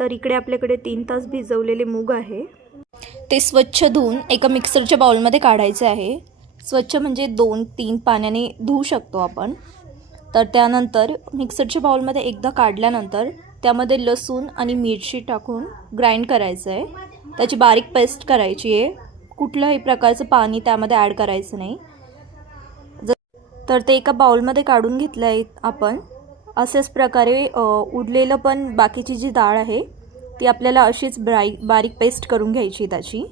तर इकडे आपल्याकडे 3 तास भिजवलेले मूग आहे, ते स्वच्छ धुवून एका मिक्सरच्या बाउलमध्ये काढायचे आहे. स्वच्छ म्हणजे 2-3 पाण्याने धुवू शकतो आपण. तर त्यानंतर मिक्सरच्या बाउलमध्ये एकदा काढल्यानंतर त्यामध्ये लसूण आणि मिरची टाकून ग्राइंड करायचं आहे. त्याची बारीक पेस्ट करायची आहे. कुठल्याही प्रकारचं पाणी त्यामध्ये ॲड करायचं नाही. तर ते एका बाउलमध्ये काढून घेतलं आहे आपण. असेच प्रकारे उरलेलं पण बाकीची जी डाळ आहे ती आपल्याला अशीच बारीक पेस्ट करून घ्यायची त्याची.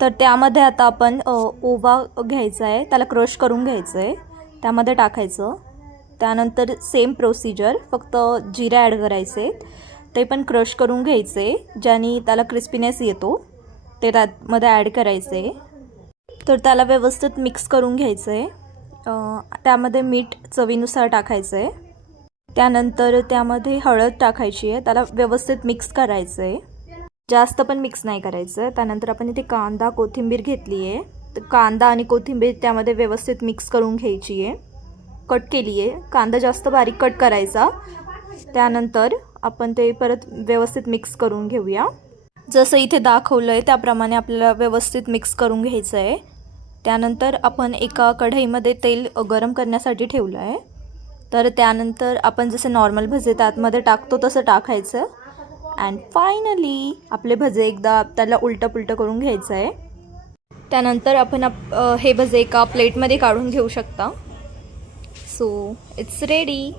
तर त्यामध्ये आता आपण ओवा घ्यायचा आहे, त्याला क्रश करून घ्यायचं आहे, त्यामध्ये टाकायचं. त्यानंतर सेम प्रोसिजर, फक्त जिरे ॲड करायचे, ते पण क्रश करून घ्यायचे, ज्याने त्याला क्रिस्पीनेस येतो, ते त्यामध्ये ॲड करायचे. तर त्याला व्यवस्थित मिक्स करून घ्यायचं आहे. त्यामध्ये मीठ चवीनुसार टाकायचं आहे. त्यानंतर त्यामध्ये हळद टाकायची आहे, त्याला व्यवस्थित मिक्स करायचं आहे, जास्त पण मिक्स नाही करायचं आहे. त्यानंतर आपण इथे कांदा कोथिंबीर घेतली आहे, तर कांदा आणि कोथिंबीर त्यामध्ये व्यवस्थित मिक्स करून घ्यायची आहे, कट केली आहे. कांदा जास्त बारीक कट करायचा. त्यानंतर आपण ते परत व्यवस्थित मिक्स करून घेऊया. जसं इथे दाखवलं आहे त्याप्रमाणे आपल्याला व्यवस्थित मिक्स करून घ्यायचं आहे. त्यानंतर आपण एका कढईमध्ये तेल गरम करण्यासाठी ठेवलं आहे. तर त्यानंतर आपण जसे नॉर्मल भजे त्यातमध्ये टाकतो तसं टाकायचं. अँड फायनली आपले भजे एकदा त्याला उलटं पुलटं करून घ्यायचं आहे. त्यानंतर आपण हे भजे एका प्लेटमध्ये काढून घेऊ शकता. So it's ready.